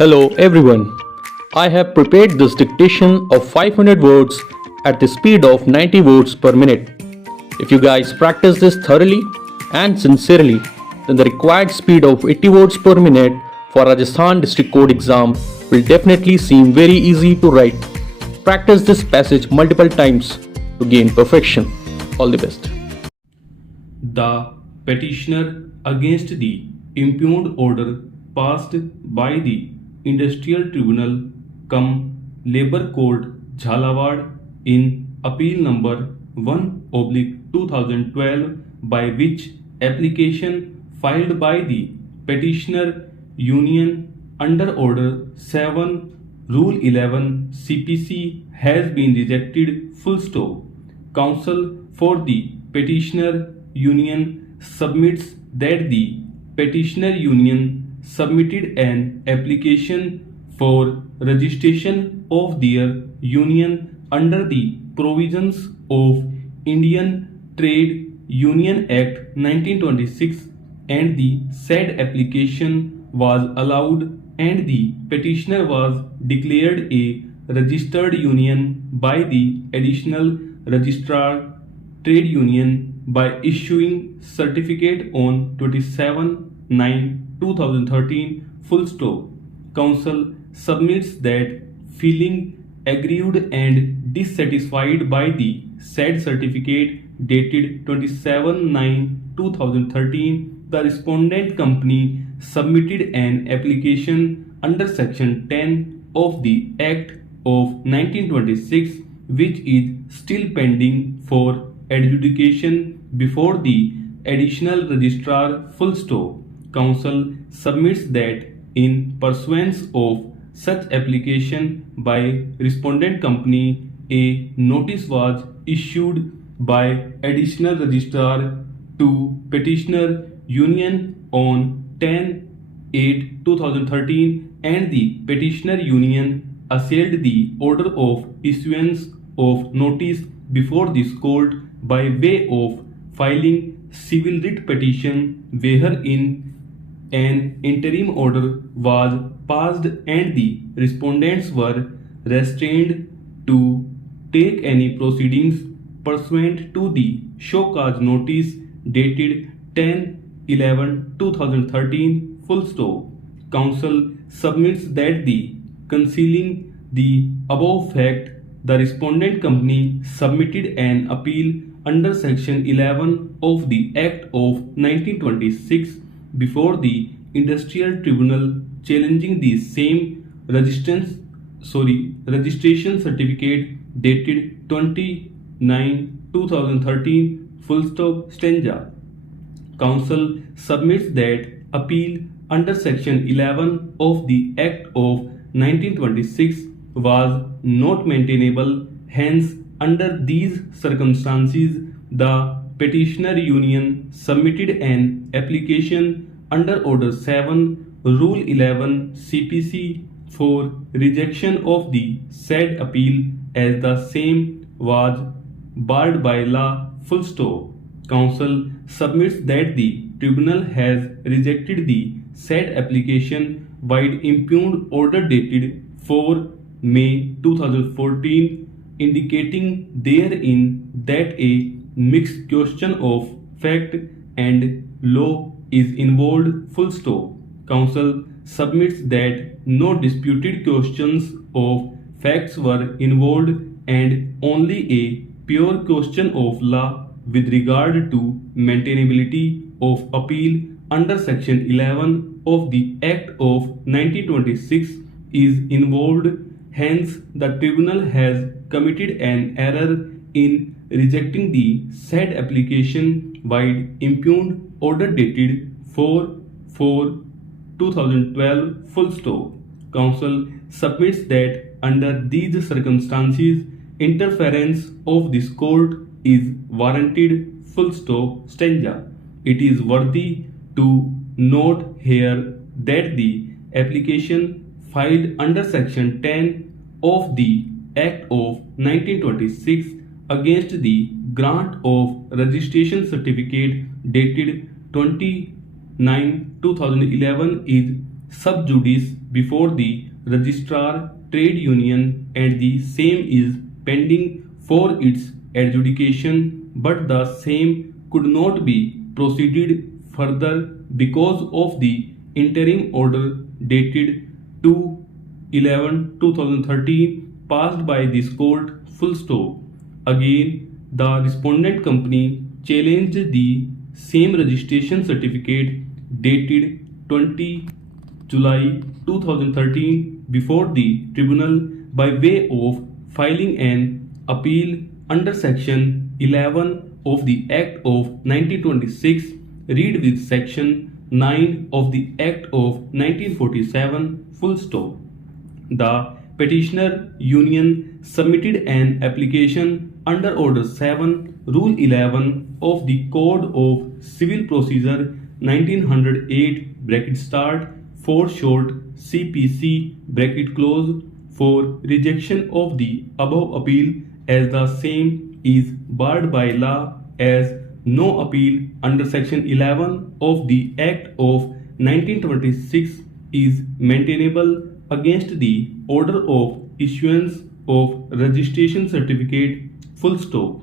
Hello everyone. I have prepared this dictation of 500 words at the speed of 90 words per minute. If you guys practice this thoroughly and sincerely, then the required speed of 80 words per minute for Rajasthan District Code exam will definitely seem very easy to write. Practice this passage multiple times to gain perfection. All the best. The petitioner against the impugned order passed by the Industrial Tribunal cum Labour Court Jhalawad in Appeal number 1/2012, by which application filed by the petitioner union under Order 7 Rule 11 CPC has been rejected. Full stop. Counsel for the petitioner union submits that the petitioner union submitted an application for registration of their union under the provisions of Indian Trade Union Act 1926, and the said application was allowed, and the petitioner was declared a registered union by the additional registrar trade union by issuing certificate on 27/9/2013. Full stop. Counsel submits that feeling aggrieved and dissatisfied by the said certificate dated 27/9/2013, the respondent company submitted an application under section 10 of the Act of 1926, which is still pending for adjudication before the additional registrar. Full stop. Counsel submits that in pursuance of such application by respondent company, a notice was issued by additional registrar to petitioner union on 10/8/2013, and the petitioner union assailed the order of issuance of notice before this court by way of filing civil writ petition, wherein an interim order was passed and the respondents were restrained to take any proceedings pursuant to the show cause notice dated 10/11/2013. Full stop. Counsel submits that the concealing the above fact, the respondent company submitted an appeal under section 11 of the Act of 1926 before the Industrial Tribunal, challenging the same registration certificate dated 29/2013. Full stop. Stanza. Counsel submits that appeal under section 11 of the Act of 1926 was not maintainable. Hence, under these circumstances, the petitioner union submitted an application under Order 7 Rule 11 CPC for rejection of the said appeal, as the same was barred by law. Full stop. Counsel submits that the tribunal has rejected the said application by impugned order dated 4/May/2014, indicating therein that a mixed question of fact and law is involved. Full stop. Counsel submits that no disputed questions of facts were involved, and only a pure question of law with regard to maintainability of appeal under section 11 of the Act of 1926 is involved. Hence, the tribunal has committed an error in rejecting the said application by impugned order dated 4/4/2012. Full stop. Counsel submits that under these circumstances, interference of this court is warranted. Full stop. Stanza. It is worthy to note here that the application filed under section 10 of the Act of 1926 against the grant of registration certificate dated 29/2011 is sub judice before the registrar trade union and the same is pending for its adjudication, but the same could not be proceeded further because of the interim order dated 2/11/2013 passed by this court. Full stop. Again, the respondent company challenged the same registration certificate dated 20 July 2013 before the tribunal by way of filing an appeal under section 11 of the Act of 1926 read with section 9 of the Act of 1947. Full stop. The petitioner union submitted an application under Order 7, Rule 11 of the Code of Civil Procedure 1908 bracket start for short CPC bracket close for rejection of the above appeal as the same is barred by law as no appeal under section 11 of the Act of 1926 is maintainable against the order of issuance of registration certificate. Full stop.